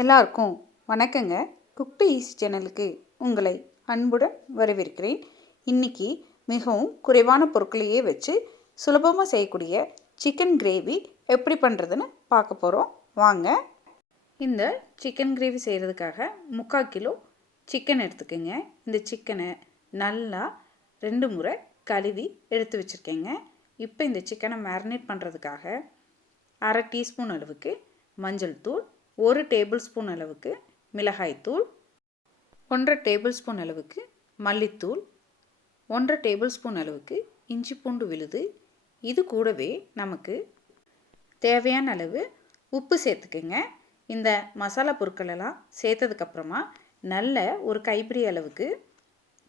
எல்லாருக்கும் வணக்கங்க. Cook to easy சேனலுக்கு உங்களை அன்புடன் வரவேற்கிறேன். இன்னைக்கு மிகவும் குறைவான பொருட்களையே வச்சு சுலபமாக செய்யக்கூடிய சிக்கன் கிரேவி எப்படி பண்ணுறதுன்னு பார்க்க போகிறோம். வாங்க. இந்த சிக்கன் கிரேவி செய்கிறதுக்காக 3/4 கிலோ சிக்கன் எடுத்துக்கோங்க. இந்த சிக்கனை நல்லா 2 முறை கழுவி எடுத்து வச்சுருக்கேங்க. இப்போ இந்த சிக்கனை மேரினேட் பண்ணுறதுக்காக 1/2 டீஸ்பூன் அளவுக்கு மஞ்சள் தூள், 1 டேபிள் ஸ்பூன் அளவுக்கு மிளகாய்த்தூள், 1/2 டேபிள் ஸ்பூன் அளவுக்கு மல்லித்தூள், 1/2 டேபிள் ஸ்பூன் அளவுக்கு இஞ்சி பூண்டு விழுது, இது கூடவே நமக்கு தேவையான அளவு உப்பு சேர்த்துக்குங்க. இந்த மசாலா பொருட்களெல்லாம் சேர்த்ததுக்கப்புறமா நல்ல ஒரு கைப்பிடி அளவுக்கு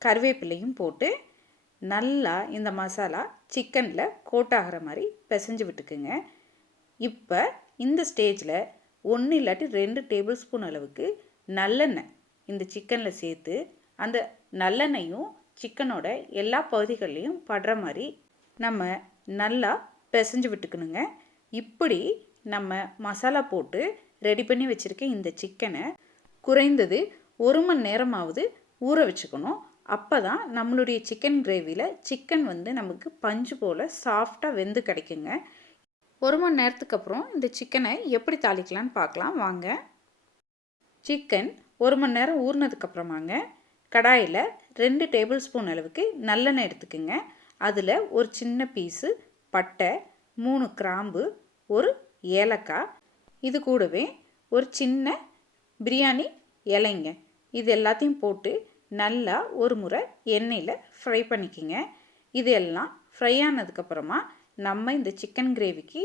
கருவேப்பிலையும் போட்டு நல்லா இந்த மசாலா சிக்கனில் கோட் ஆகிற மாதிரி பிசைஞ்சு விட்டுக்குங்க. இப்போ இந்த ஸ்டேஜில் 1 இல்லாட்டி 2 டேபிள் ஸ்பூன் அளவுக்கு நல்லெண்ணெய் இந்த சிக்கனில் சேர்த்து அந்த நல்லெண்ணெயும் சிக்கனோட எல்லா பகுதிகள்லையும் படுற மாதிரி நம்ம நல்லா பிசைஞ்சு விட்டுக்கணுங்க. இப்படி நம்ம மசாலா போட்டு ரெடி பண்ணி வச்சுருக்க இந்த சிக்கனை குறைந்தது 1 மணி நேரமாவது ஊற வச்சுக்கணும். அப்போ தான் நம்மளுடைய சிக்கன் கிரேவியில் சிக்கன் நமக்கு பஞ்சு போல் சாஃப்டாக வெந்து கிடைக்குங்க. 1 மணி நேரத்துக்கு அப்புறம் இந்த சிக்கனை எப்படி தாளிக்கலான்னு பார்க்கலாம் வாங்க. சிக்கன் 1 மணி நேரம் ஊறினதுக்கப்புறமாங்க கடாயில் 2 டேபிள் ஸ்பூன் அளவுக்கு நல்லெண்ணெய் எடுத்துக்குங்க. அதில் ஒரு சின்ன பீஸு பட்டை, 3 கிராம்பு, ஒரு ஏலக்காய், இது கூடவே ஒரு சின்ன பிரியாணி இலைங்க, இது எல்லாத்தையும் போட்டு நல்லா ஒரு முறை எண்ணெயில் ஃப்ரை பண்ணிக்கோங்க. இது எல்லாம் ஃப்ரை ஆனதுக்கப்புறமா நம்ம இந்த சிக்கன் கிரேவிக்கு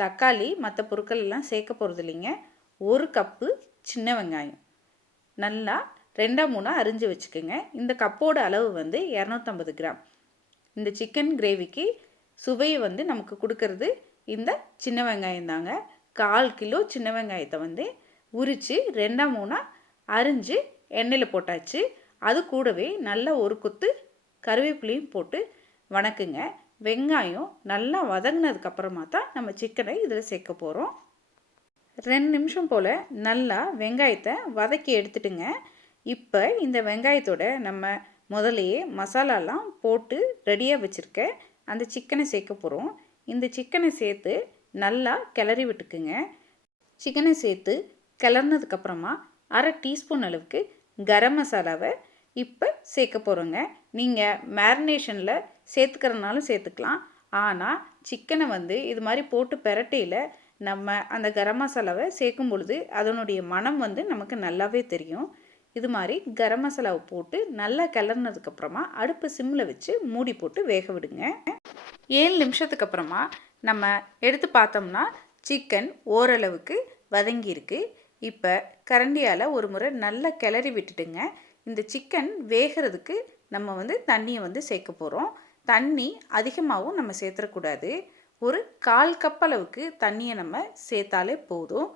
தக்காளி மற்ற பொருட்கள் எல்லாம் சேர்க்க போகிறது இல்லைங்க. 1 கப்பு சின்ன வெங்காயம் நல்லா 2-3 அரிஞ்சு வச்சுக்கோங்க. இந்த கப்போட அளவு 250 கிராம். இந்த சிக்கன் கிரேவிக்கு சுவையை நமக்கு கொடுக்கறது இந்த சின்ன வெங்காயம் தாங்க. 1/4 கிலோ சின்ன வெங்காயத்தை உரித்து 2-3 அரிஞ்சு எண்ணெயில் போட்டாச்சு. அது கூடவே நல்ல ஒரு கொத்து கருவேப்பிலையும் போட்டு வணக்குங்க. வெங்காயம் நல்லா வதங்கினதுக்கப்புறமா தான் நம்ம சிக்கனை இதில் சேர்க்க போகிறோம். 2 நிமிஷம் போல் நல்லா வெங்காயத்தை வதக்கி எடுத்துட்டுங்க. இப்போ இந்த வெங்காயத்தோட நம்ம முதலையே மசாலாலாம் போட்டு ரெடியாக வச்சுருக்க அந்த சிக்கனை சேர்க்க போகிறோம். இந்த சிக்கனை சேர்த்து நல்லா கிளறி விட்டுக்குங்க. சிக்கனை சேர்த்து கிளறினதுக்கப்புறமா 1/2 டீஸ்பூன் அளவுக்கு கரம் மசாலாவை இப்போ சேர்க்க போகிறோங்க. நீங்கள் மேரினேஷனில் சேர்த்துக்கிறனாலும் சேர்த்துக்கலாம். ஆனால் சிக்கனை இது மாதிரி போட்டு பெரட்டையில் நம்ம அந்த கரம் மசாலாவை சேர்க்கும் பொழுது அதனுடைய மனம் நமக்கு நல்லாவே தெரியும். இது மாதிரி கரம் மசாலாவை போட்டு நல்லா கிளறினதுக்கப்புறமா அடுப்பு சிம்மில் வச்சு மூடி போட்டு வேக விடுங்க. 7 நிமிஷத்துக்கு அப்புறமா நம்ம எடுத்து பார்த்தோம்னா சிக்கன் ஓரளவுக்கு வதங்கியிருக்கு. இப்போ கரண்டியால் ஒரு முறை நல்லா கிளறி விட்டுட்டுங்க. இந்த சிக்கன் வேகிறதுக்கு நம்ம தண்ணியை சேர்க்க போகிறோம். தண்ணி அதிகமாகவும் நம்ம சேர்த்துடக்கூடாது. ஒரு 1/4 கப் அளவுக்கு தண்ணியை நம்ம சேர்த்தாலே போதும்.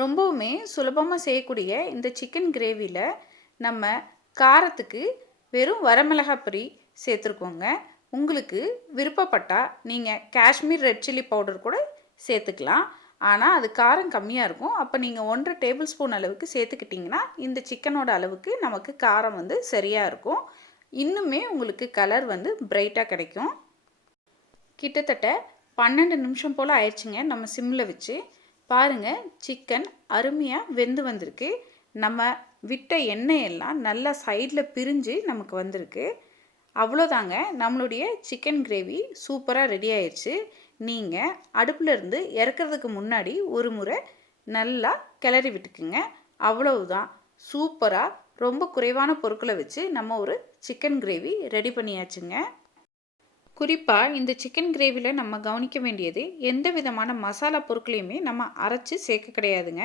ரொம்பவுமே சுலபமாக செய்யக்கூடிய இந்த சிக்கன் கிரேவியில் நம்ம காரத்துக்கு வெறும் வரமிளகாய் பொடி சேர்த்துருக்கோங்க. உங்களுக்கு விருப்பப்பட்டால் நீங்கள் காஷ்மீர் ரெட் சில்லி பவுடர் கூட சேர்த்துக்கலாம். ஆனால் அது காரம் கம்மியாக இருக்கும். அப்போ நீங்கள் 1/2 டேபிள் ஸ்பூன் அளவுக்கு சேர்த்துக்கிட்டிங்கன்னா இந்த சிக்கனோட அளவுக்கு நமக்கு காரம் சரியாக இருக்கும். இன்னுமே உங்களுக்கு கலர் பிரைட்டாக கிடைக்கும். கிட்டத்தட்ட 12 நிமிஷம் போல் ஆயிடுச்சுங்க நம்ம சிம்மில் வச்சு. பாருங்கள், சிக்கன் அருமையாக வெந்து வந்திருக்கு. நம்ம விட்ட எண்ணெயெல்லாம் நல்லா சைடில் பிரிஞ்சு நமக்கு வந்திருக்கு. அவ்வளோதாங்க, நம்மளுடைய சிக்கன் கிரேவி சூப்பராக ரெடி ஆயிடுச்சு. நீங்கள் அடுப்பிலேருந்து இறக்கிறதுக்கு முன்னாடி ஒரு முறை நல்லா கிளறி விட்டுக்குங்க. அவ்வளவுதான், சூப்பராக ரொம்ப குறைவான பொருட்களை வச்சு நம்ம ஒரு சிக்கன் கிரேவி ரெடி பண்ணியாச்சுங்க. குறிப்பாக இந்த சிக்கன் கிரேவியில் நம்ம கவனிக்க வேண்டியது எந்த விதமான மசாலா பொருட்களையுமே நம்ம அரைச்சி சேர்க்க கிடையாதுங்க.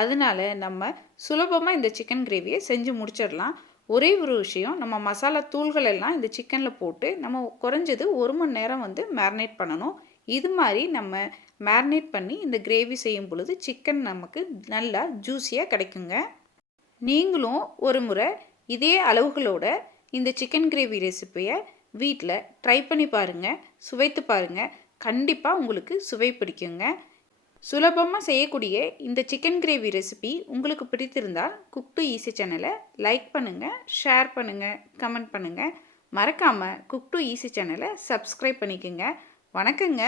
அதனால நம்ம சுலபமாக இந்த சிக்கன் கிரேவியை செஞ்சு முடிச்சிடலாம். ஒரே ஒரு விஷயம், நம்ம மசாலா தூள்கள் எல்லாம் இந்த சிக்கனில் போட்டு நம்ம குறைஞ்சது 1 மணி நேரம் மேரினேட் பண்ணணும். இது மாதிரி நம்ம மேரினேட் பண்ணி இந்த கிரேவி செய்யும் பொழுது சிக்கன் நமக்கு நல்லா ஜூஸியாக கிடைக்குங்க. நீங்களும் ஒரு முறை இதே அளவுகளோட இந்த சிக்கன் கிரேவி ரெசிப்பியை வீட்டில் ட்ரை பண்ணி பாருங்கள், சுவைத்து பாருங்கள். கண்டிப்பாக உங்களுக்கு சுவை பிடிக்குங்க. சுலபமாக செய்யக்கூடிய இந்த சிக்கன் கிரேவி ரெசிபி உங்களுக்கு பிடித்திருந்தால் குக் டு ஈஸி சேனலை லைக் பண்ணுங்கள், ஷேர் பண்ணுங்கள், கமெண்ட் பண்ணுங்கள். மறக்காமல் குக் டு ஈஸி சேனலை சப்ஸ்கிரைப் பண்ணிக்கோங்க. வணக்கங்க.